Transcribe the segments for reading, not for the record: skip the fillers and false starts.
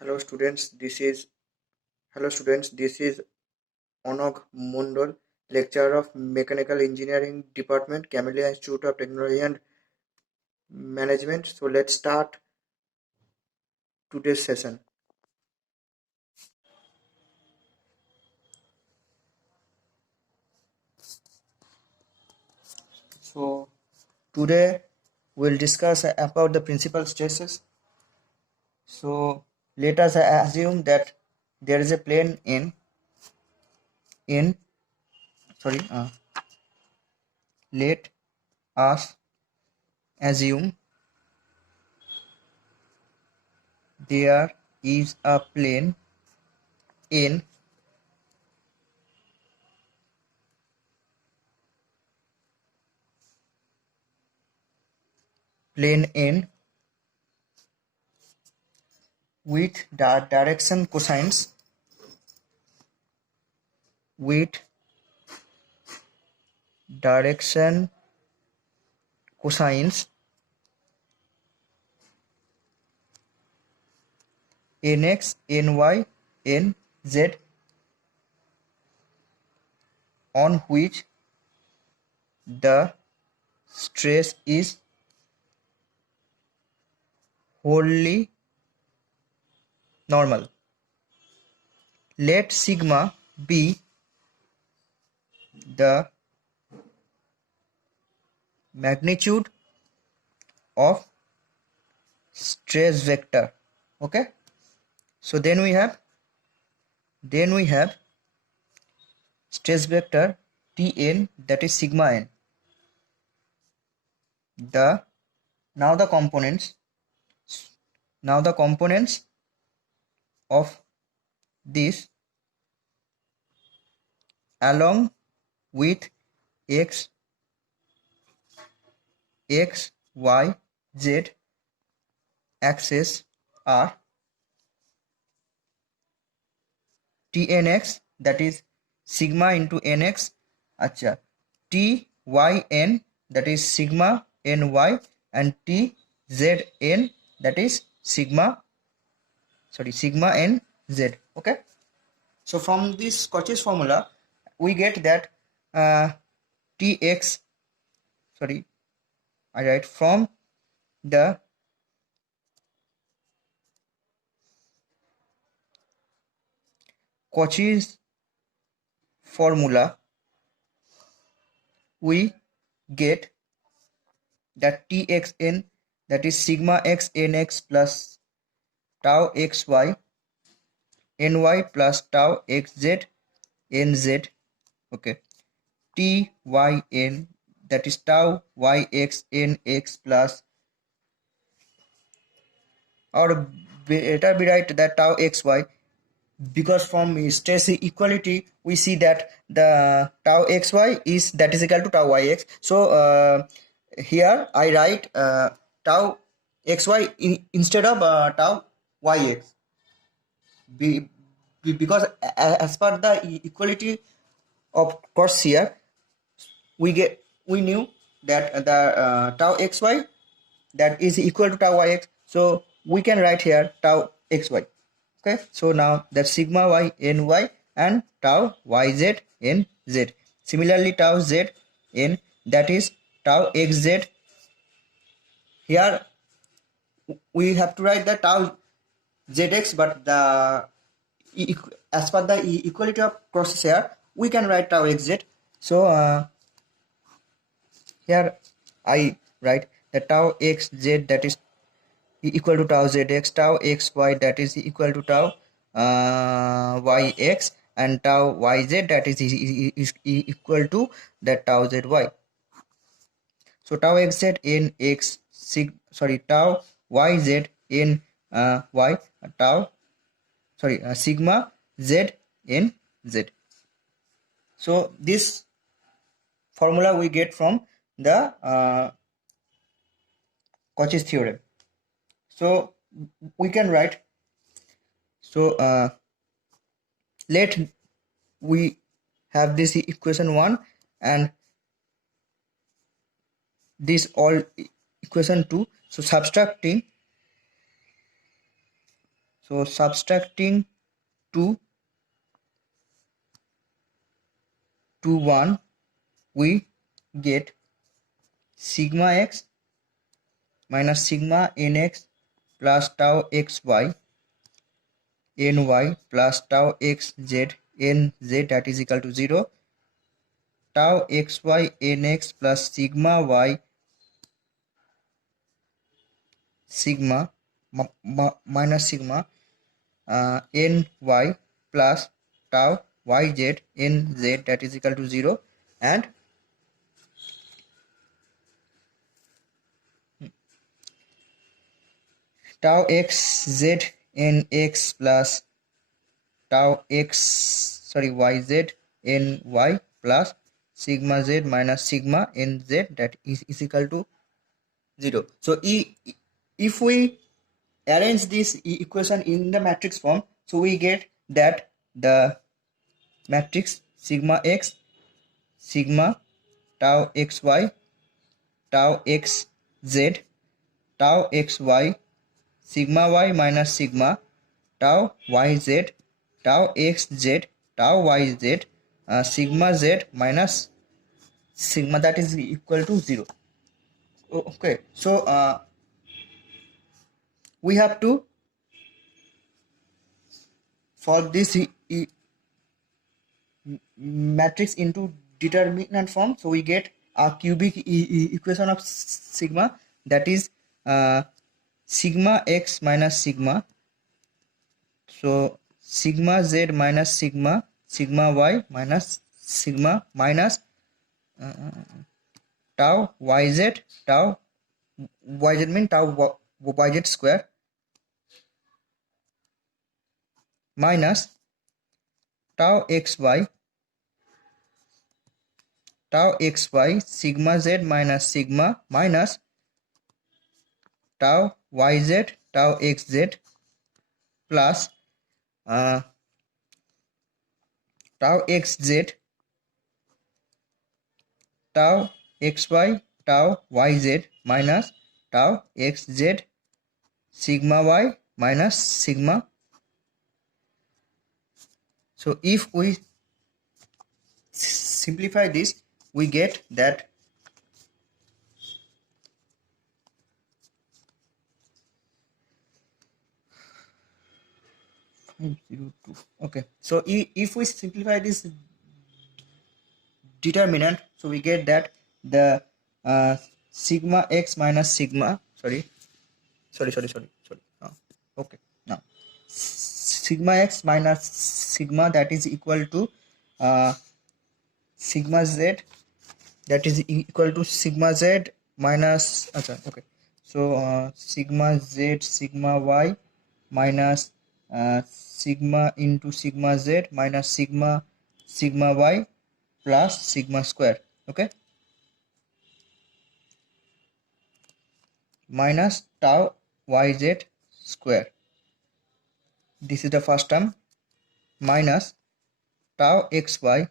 Hello students, this is Onog Mundal, lecturer of Mechanical Engineering Department, Camellia Institute of Technology and Management. So let's start today's session. So today we'll discuss about the principal stresses. So let us assume that there is a plane in sorry let us assume there is a in plane in with the direction cosines with direction cosines nx ny nz on which the stress is wholly normal. Let sigma be the magnitude of stress vector. Okay, so then we have stress vector Tn, that is sigma n. The now the components of this along with x y z axis are Tnx, that is sigma into nx, acha, Tyn, that is sigma ny, and Tzn, that is sigma nz. Okay, so from this Cauchy's formula we get that Tx, I write from the Cauchy's formula we get that Txn, that is sigma x nx plus tau xy ny plus tau xz nz. Okay, Tyn, that is tau yx nx plus, or better be write that tau xy, because from stress equality we see that the tau xy is equal to tau yx. So here I write tau xy instead of tau yx, because as per the equality of course here we knew that the tau xy that is equal to tau yx, so we can write here tau xy. Okay, so now that sigma y ny and tau yz nz. Similarly, tau z n, that is tau xz. Here we have to write the tau zx, but the as per the equality of process here we can write tau xz. So here I write the tau xz, that is equal to tau zx, tau xy, that is equal to tau yx, and tau yz, that is equal to that tau zy. So tau xz in x tau yz in y, sigma z in z. So this formula we get from the Cauchy's theorem. So we can write, so let we have this equation 1 and this all equation 2. So So subtracting 2 to 1, we get sigma x minus sigma nx plus tau xy ny plus tau xz nz that is equal to 0. Tau xy nx plus sigma y sigma minus sigma ny plus tau yz nz that is equal to 0, and tau xz nx plus tau yz ny plus sigma z minus sigma nz that is equal to 0. So if we arrange this equation in the matrix form, so we get that the matrix sigma x sigma tau xy tau xz tau xy sigma y minus sigma tau yz tau xz tau yz sigma z minus sigma that is equal to 0. Okay, so we have to solve this matrix into determinant form, so we get a cubic equation of sigma, that is sigma x minus sigma, so sigma z minus sigma sigma y minus sigma minus tau yz tau yz mean tau yz square minus tau xy sigma z minus sigma minus tau yz tau xz plus tau xz tau xy tau yz minus tau xz sigma y minus sigma. So if we simplify this, we get that okay, so if we simplify this determinant, so we get that the sigma x minus sigma okay, now sigma x minus sigma that is equal to sigma z that is equal to sigma z minus okay, so sigma z sigma y minus sigma into sigma z minus sigma y plus sigma square, okay, minus tau yz square, this is the first term, minus tau xy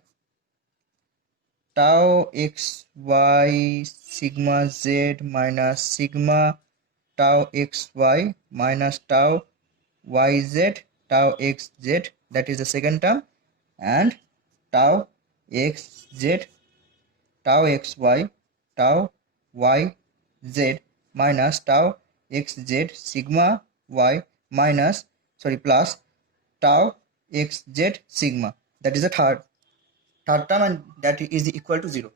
sigma z minus sigma tau xy minus tau yz tau xz, that is the second term, and tau xz tau xy tau yz minus tau xz sigma y minus plus tau xz sigma, that is the third term, and that is equal to 0.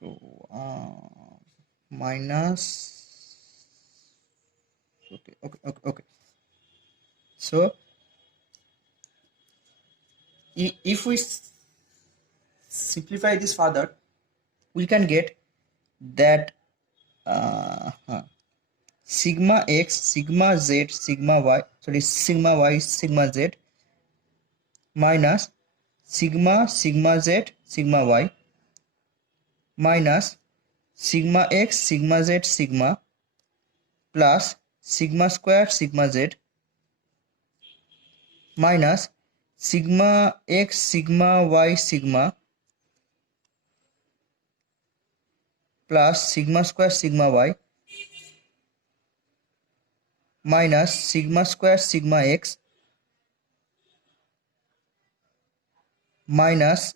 So minus okay. So if we simplify this further, we can get that sigma x sigma z sigma y sigma y sigma z minus sigma z sigma y minus sigma x sigma z sigma plus sigma square sigma z minus sigma x sigma y sigma plus sigma square sigma y minus sigma square sigma x minus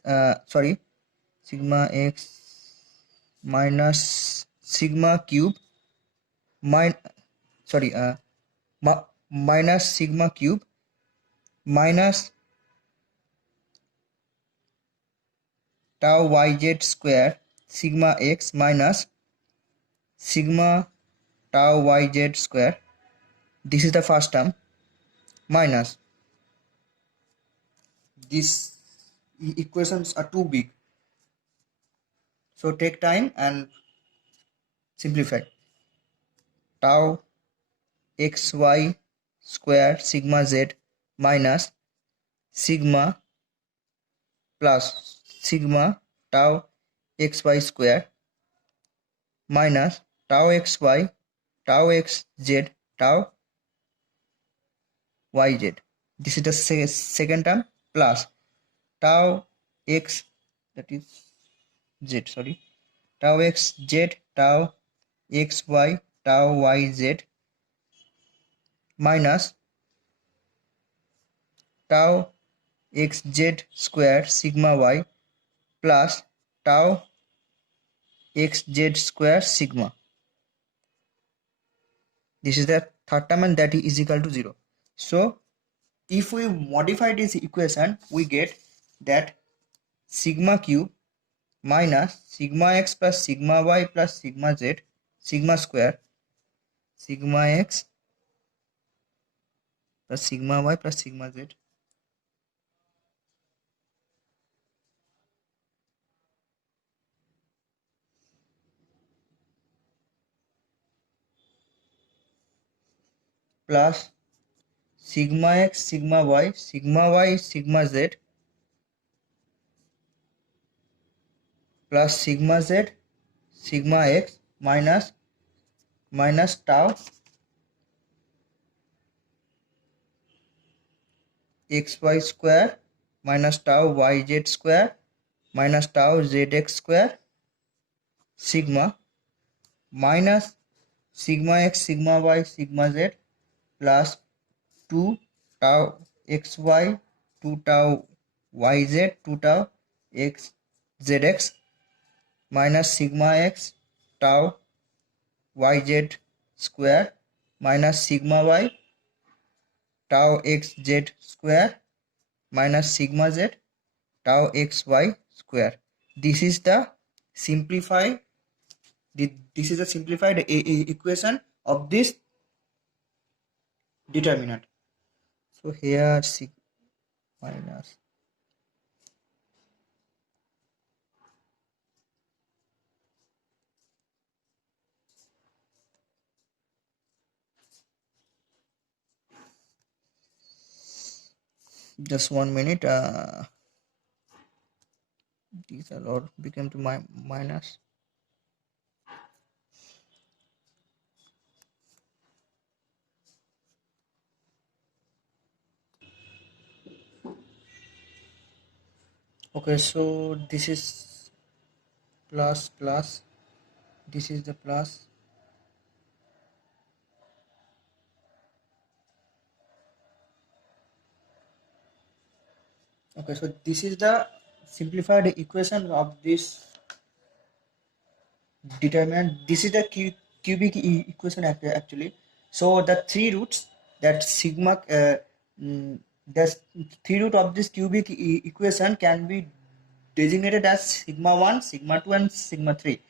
sigma x minus sigma cube min sorry minus sigma cube minus tau yz square sigma x minus sigma tau yz square. This is the first term minus these equations are too big, so take time and simplify. Tau xy square sigma z minus sigma plus sigma tau xy square minus tau xy tau xz tau yz. This is the second term plus tau x, that is z, tau x z tau xy tau yz minus tau xz square sigma y plus tau xz square sigma. This is the third term and that is equal to 0. So if we modify this equation, we get that sigma cube minus sigma x plus sigma y plus sigma z sigma square sigma x plus sigma y plus sigma z plus sigma x sigma y sigma z plus sigma z sigma x minus tau xy square minus tau yz square minus tau zx square sigma minus sigma x sigma y sigma z plus 2 tau xy 2 tau yz 2 tau x zx minus sigma x tau yz square minus sigma y tau xz square minus sigma z tau xy square. This is the simplified equation of this determinant. So here sigma minus just 1 minute. These are all become to my minus. Okay, so this is plus plus, this is the plus, okay, so this is the simplified equation of this determinant. This is the cubic equation actually. So the three roots that sigma the three root of this cubic equation can be designated as sigma 1 sigma 2 and sigma 3.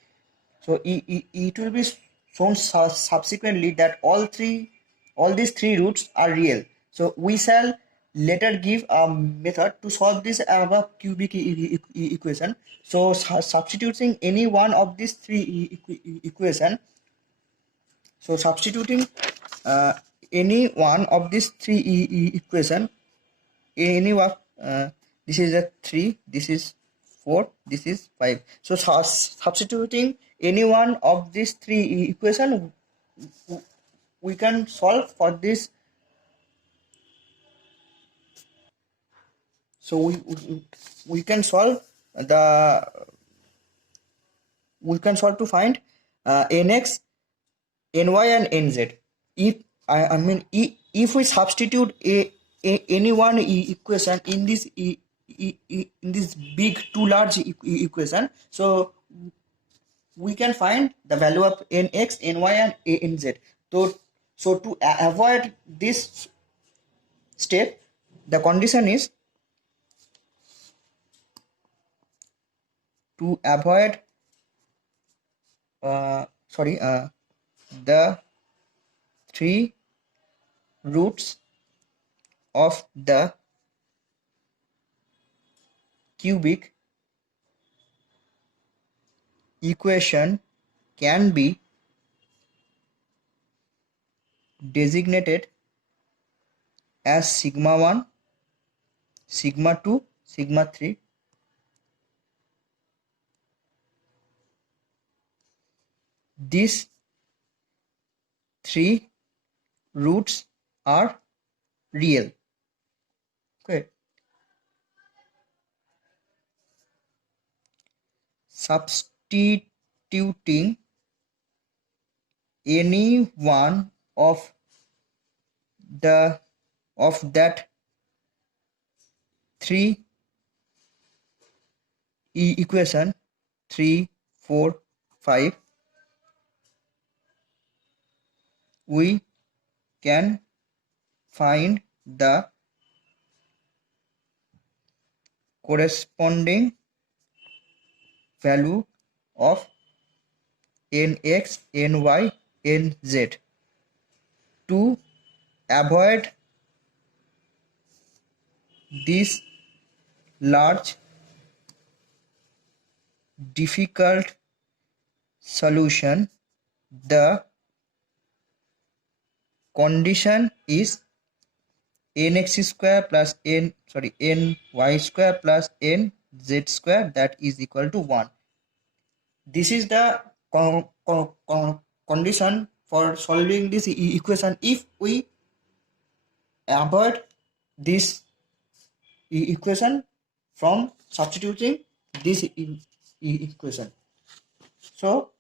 So it will be shown subsequently that all these three roots are real. So we shall later give a method to solve this above cubic equation. So substituting any one of these three equation. So substituting any one of these three equation, any one, this is a 3, this is 4, this is 5. So substituting any one of these three equation, we can solve for this. So we can solve to find nx, ny and nz. If I mean, if we substitute any one equation in this in this big too large equation, so we can find the value of nx, ny, and nz. So to avoid this step, the condition is to avoid the three roots of the cubic equation can be designated as sigma 1, sigma 2, sigma 3. These three roots are real. Okay. Substituting any one of that three equation 3, 4, 5, we can find the corresponding value of nx, ny, nz. To avoid this large difficult solution, the condition is nx square plus ny square plus nz square, that is equal to 1. This is the condition for solving this equation if we avoid this equation from substituting this equation. So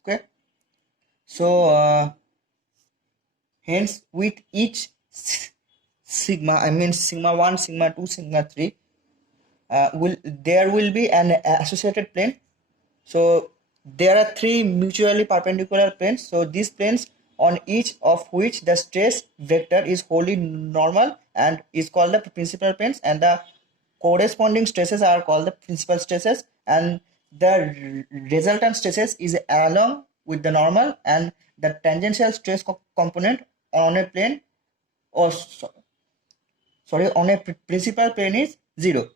okay, so hence with each sigma, I mean sigma 1, sigma 2, sigma 3, there will be an associated plane. So there are three mutually perpendicular planes. So these planes, on each of which the stress vector is wholly normal and is called the principal planes, and the corresponding stresses are called the principal stresses, and the resultant stresses is along with the normal, and the tangential stress component on a plane or on a principal plane is 0.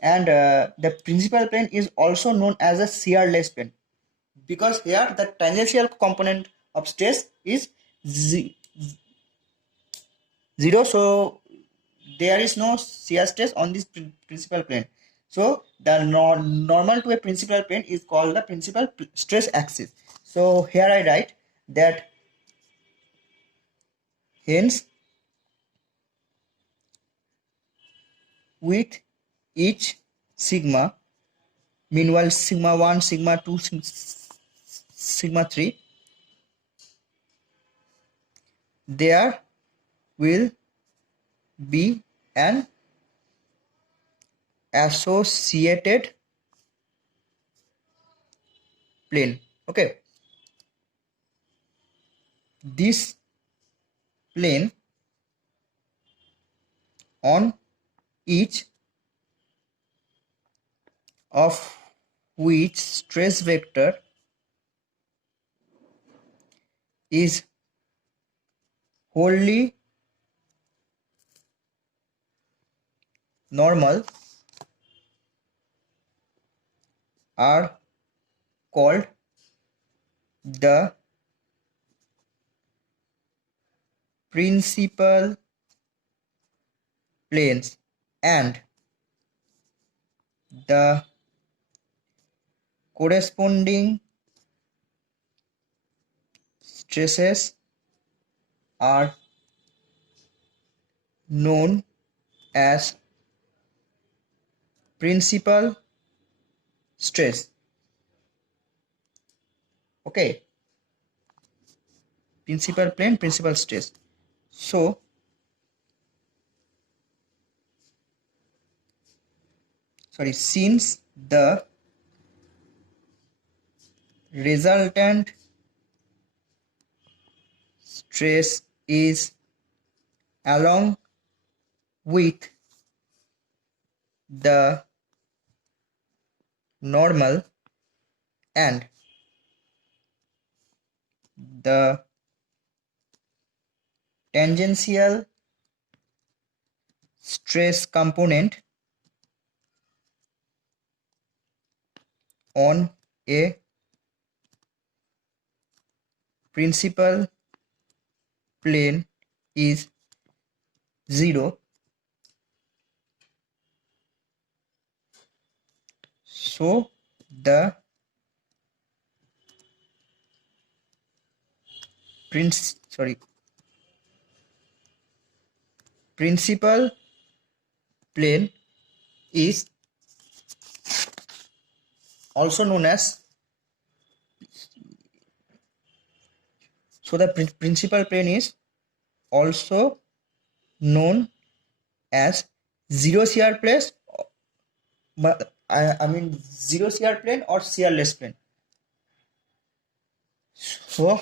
And the principal plane is also known as a shearless plane, because here the tangential component of stress is 0, so there is no shear stress on this principal plane. So the normal to a principal plane is called the principal stress axis. So here I write that hence with each sigma, meanwhile sigma 1, sigma 2, sigma 3, there will be an associated plane. Okay, this plane on each of which stress vector is wholly normal are called the principal planes, and the corresponding stresses are known as principal stress. Okay, principal plane, principal stress. So since the resultant stress is along with the normal and the tangential stress component on a principal plane is 0, so the principal plane is also known as principal plane is also known as zero shear plane, I mean zero shear plane or shearless plane. So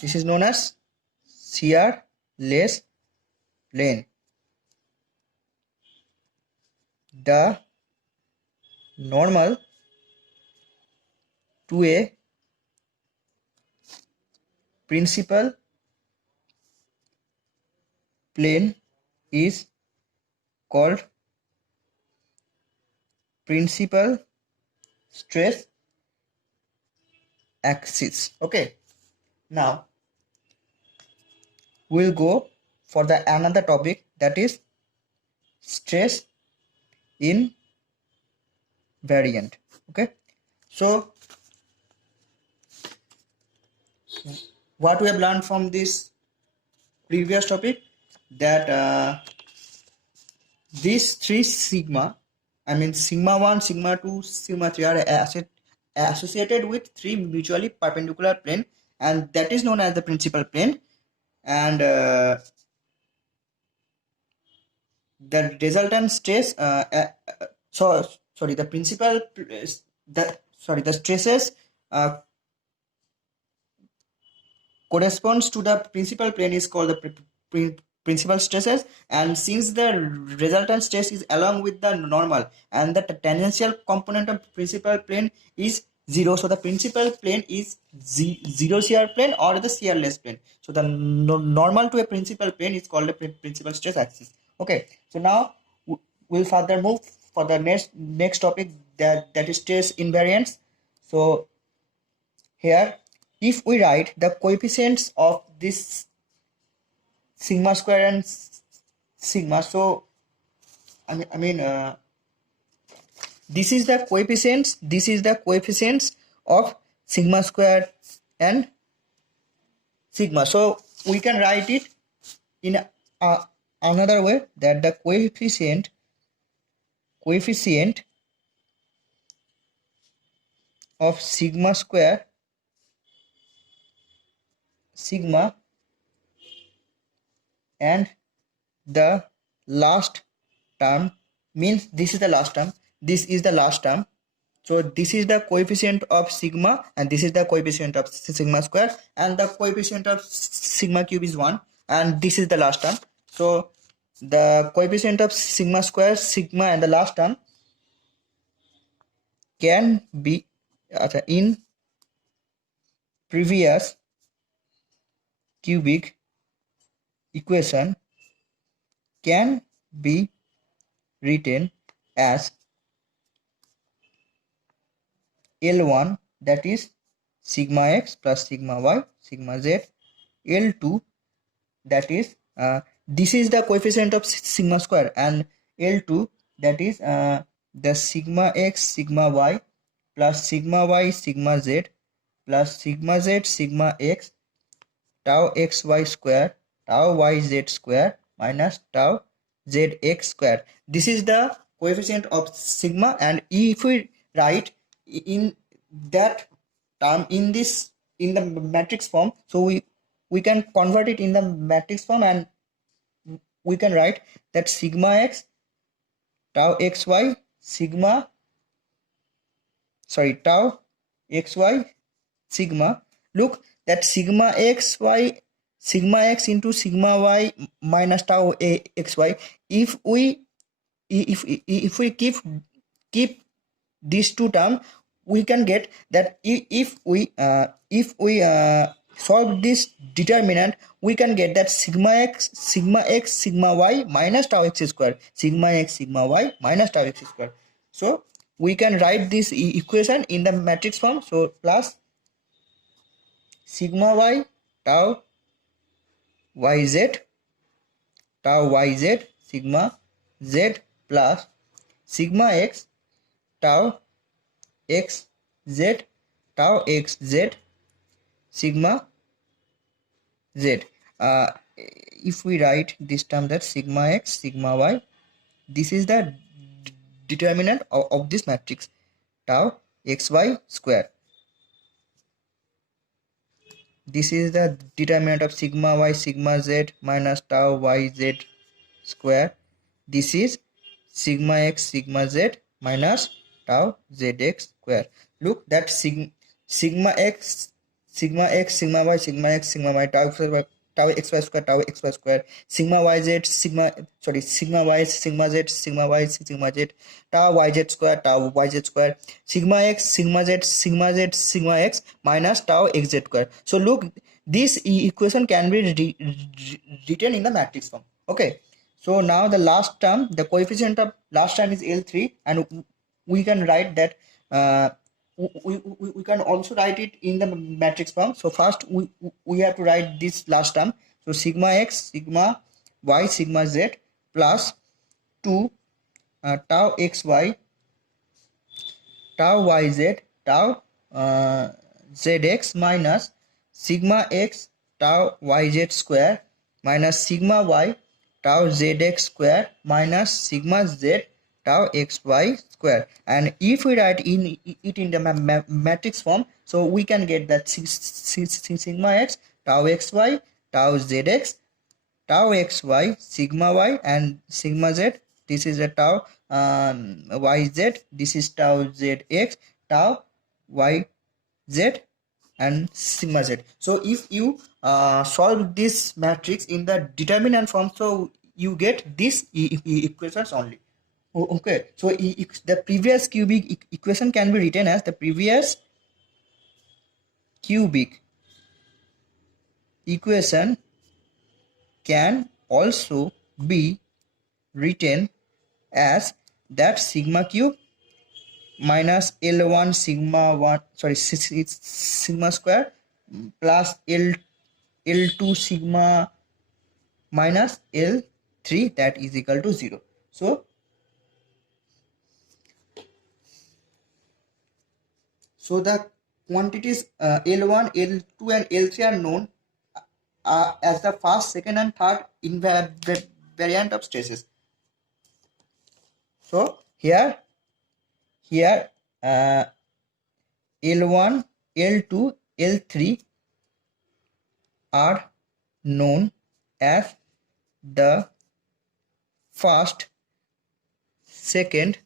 this is known as shearless plane. The normal to a principal plane is called principal stress axis. Okay, now we'll go for the another topic, that is stress invariant. Okay, so what we have learned from this previous topic, that these three sigma, I mean sigma 1, sigma 2, sigma 3 are associated with three mutually perpendicular plane, and that is known as the principal plane. And the resultant stress the principal the stresses corresponds to the principal plane is called the principal stresses, and since the resultant stress is along with the normal and the tangential component of principal plane is 0, so the principal plane is zero shear plane or the shearless plane. So the normal to a principal plane is called a principal stress axis. Okay, so now we'll further move for the next topic, that is stress invariance. So here, if we write the coefficients of this sigma square and sigma, so this is the coefficients of sigma square and sigma. So we can write it in another way, that the coefficient of sigma square, sigma, and the last term, means this is the last term, this is the last term. So this is the coefficient of sigma and this is the coefficient of sigma square, and the coefficient of sigma cube is 1, and this is the last term. So the coefficient of sigma square, sigma, and the last term can be in previous cubic equation can be written as L1, that is sigma x plus sigma y sigma z. L2, that is this is the coefficient of sigma square, and L2, that is the sigma x sigma y plus sigma y sigma z plus sigma z sigma x tau xy square tau yz square minus tau zx square. This is the coefficient of sigma, and if we write in that term in this in the matrix form, so we can convert it in the matrix form, and we can write that sigma x tau xy sigma, sorry, tau xy sigma. Look, that sigma x into sigma y minus tau xy. If we keep these two terms, we can get that if we solve this determinant, we can get that sigma x sigma y minus tau x square, sigma x sigma y minus tau x square. So we can write this equation in the matrix form. So plus sigma y tau yz sigma z plus sigma x tau x z tau x z sigma z. If we write this term, that sigma x sigma y, this is the determinant of this matrix tau xy square. This is the determinant of sigma y sigma z minus tau yz square. This is sigma x sigma z minus tau zx square. Look, that sigma x sigma y sigma x sigma y tau xy square sigma yz sigma y sigma z tau yz square sigma x sigma z x minus tau xz square. So look, this equation can be written in the matrix form. Okay, so now the last term, the coefficient of last term is L3, and we can write that we can also write it in the matrix form. So first we have to write this last term. So sigma x sigma y sigma z plus 2 tau xy tau yz tau zx minus sigma x tau yz square minus sigma y tau zx square minus sigma z tau xy square. And if we write it in the matrix form, so we can get that sigma x tau xy tau zx tau xy sigma y and sigma z. This is a tau yz, this is tau zx tau yz and sigma z. So if you solve this matrix in the determinant form, so you get these equations only. Okay, so the previous cubic equation can be written as the previous cubic equation can also be written as that sigma cube minus L1 sigma 1 sigma square plus L2 sigma minus L3, that is equal to 0. So the quantities L1, L2 and L3 are known as the first, second and third invariant of stresses. So here L1, L2, L3 are known as the first, second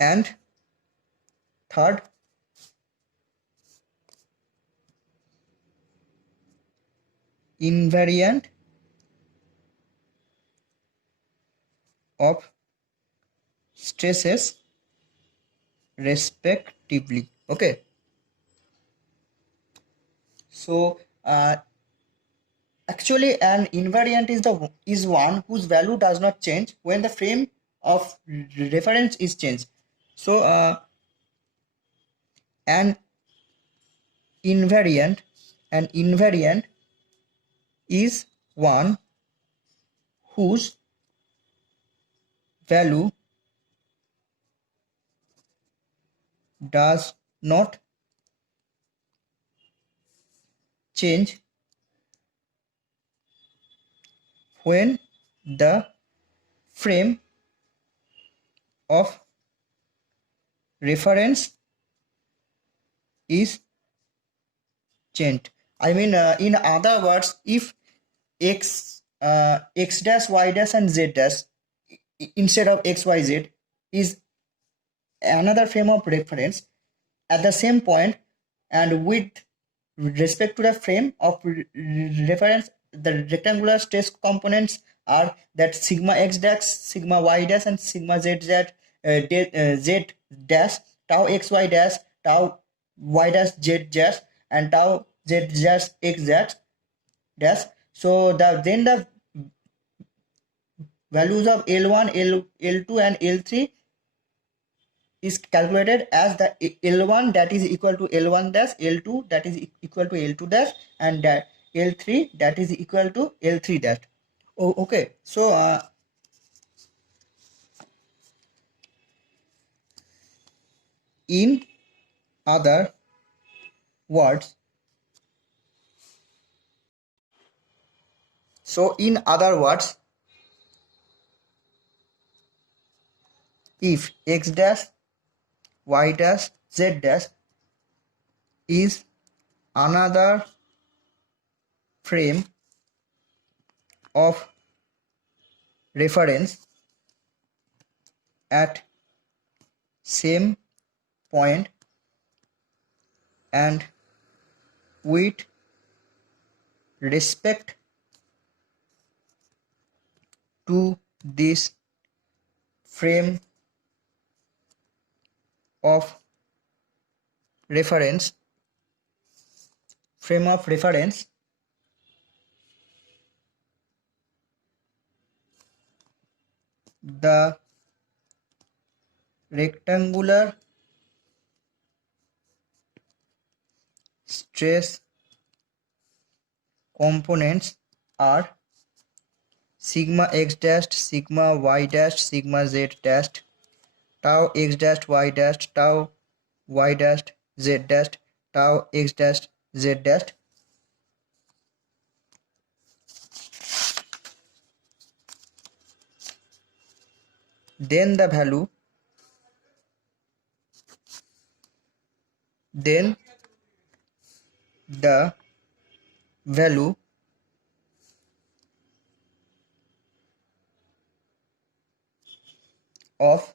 and third invariant of stresses respectively. Okay, so actually an invariant is one whose value does not change when the frame of reference is changed. So an invariant is one whose value does not change when the frame of reference is changed. I mean, in other words, if x dash, y dash, and z dash instead of x, y, z is another frame of reference at the same point, and with respect to the frame of reference, the rectangular stress components are that sigma x dash, sigma y dash, and sigma z dash, z dash, tau x y dash, tau y dash z dash, and tau z dash x dash. So the values of L1, L2, and L3 is calculated as the L1 that is equal to L1 dash, L2 that is equal to L2 dash, and that L3 that is equal to L3 dash. Oh, okay. So in other words, if x dash, y dash, z dash is another frame of reference at same point, and with respect to this frame of reference, the rectangular stress components are sigma x dash, sigma y dash, sigma z dash, tau x dash, y dash, tau y dash, z dash, tau x dash, z dash. Then the value of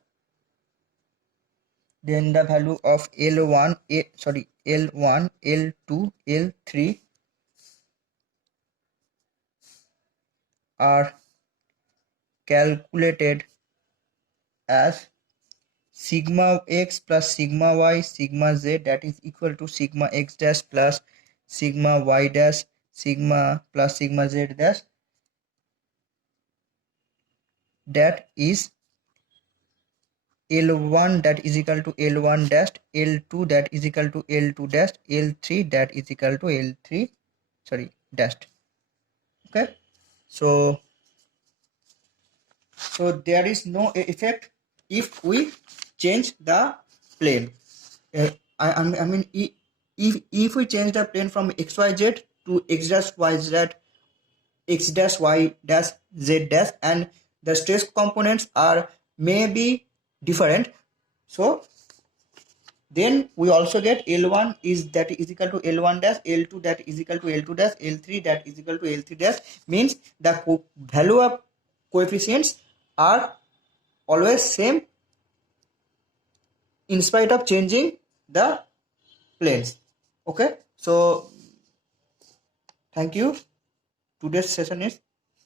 L1, L2, L3 are calculated as sigma x plus sigma y sigma z that is equal to sigma x dash plus sigma y dash sigma plus sigma z dash, that is L1 that is equal to L1 dash, L2 that is equal to L2 dash, L3 that is equal to L3 dash. Okay, so there is no effect if we change the plane. I mean, if we change the plane from xyz to x dash y z, x dash y dash z dash, and the stress components are maybe different, so then we also get L1 is that is equal to L1 dash, L2 that is equal to L2 dash, L3 that is equal to L3 dash, means the value of coefficients are always same in spite of changing the planes. Okay, so thank you. Today's session is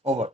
over.